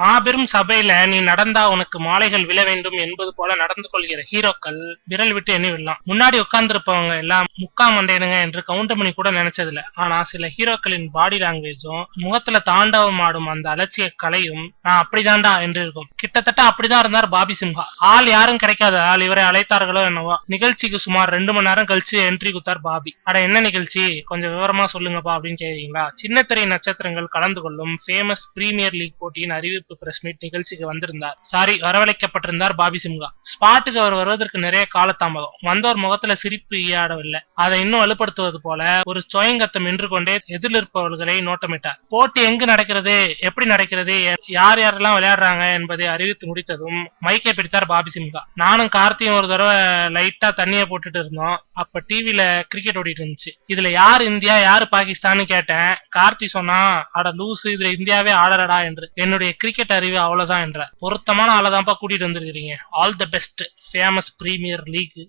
மாபெரும் சபையில நீ நடந்தா உனக்கு மாலைகள் விழ வேண்டும் என்பது போல நடந்து கொள்கிற ஹீரோக்கள் விரல் விட்டு எண்ணி விடலாம். முன்னாடி உட்கார்ந்துருப்பவங்க எல்லாம் முக்கா மண்டையனுங்க என்று கவுண்டமணி கூட நினைச்சதில்ல. ஆனா சில ஹீரோக்களின் பாடி லாங்குவேஜும் முகத்துல தாண்டவம் ஆடும் அந்த அலட்சிய கலையும் நான் அப்படிதான்டா என்று இருக்கும். கிட்டத்தட்ட அப்படிதான் இருந்தார் பாபி சிம்ஹா. ஆள் யாரும் கிடைக்காத ஆள் இவரை அழைத்தார்களோ என்னவோ. நிகழ்ச்சிக்கு சுமார் 2 மணி நேரம் கழிச்சு என்ட்ரி குத்தார் பாபி. அட என்ன நிகழ்ச்சி, கொஞ்சம் விவரமா சொல்லுங்கப்பா அப்படின்னு கேக்குறீங்களா? சின்னத்திரை நட்சத்திரங்கள் கலந்து கொள்ளும் ஃபேமஸ் பிரீமியர் லீக் போட்டியின் அறிவிப்பு பிரஸ் மீட் நிகழ்ச்சிக்கு வந்திருந்தார். வரவழைக்கப்பட்டிருந்தார் பாபி சிம்ஹா. ஸ்பாட்டுக்கு அவர் வருவதற்கு நிறைய காலதாமதம். வந்தவர் முகத்துல சிரிப்பு ஈயாடவில்லை. அதை இன்னும் வலுப்படுத்துவது போல ஒரு சுயங்கத்தம் நின்று கொண்டே எதிர்ப்பவர்களை நோட்டமிட்டார். போட்டி எங்கு நடக்கிறது, எப்படி நடக்கிறது, யார் யாரெல்லாம் விளையாடுறாங்க என்பதை அறிவித்து முடித்ததும் மைக்கை பிடித்தார் பாபி சிம்ஹா. நானும் கார்த்தியும் ஒரு தடவை லைட்டா தண்ணிய போட்டுட்டு இருந்தோம். அப்ப டிவில கிரிக்கெட் ஓடிட்டு இருந்துச்சு. இதுல யார் இந்தியா யாரு பாகிஸ்தான் கேட்டேன். கார்த்தி சொன்னா, அட லூசு, இதுல இந்தியாவே ஆடலடா என்று. என்னுடைய கிரிக்கெட் அறிவு அவ்வளவுதான் என்ற. பொருத்தமான ஆளதான்ப்பா கூட்டிட்டு வந்திருக்கீங்க. All the best famous premier league.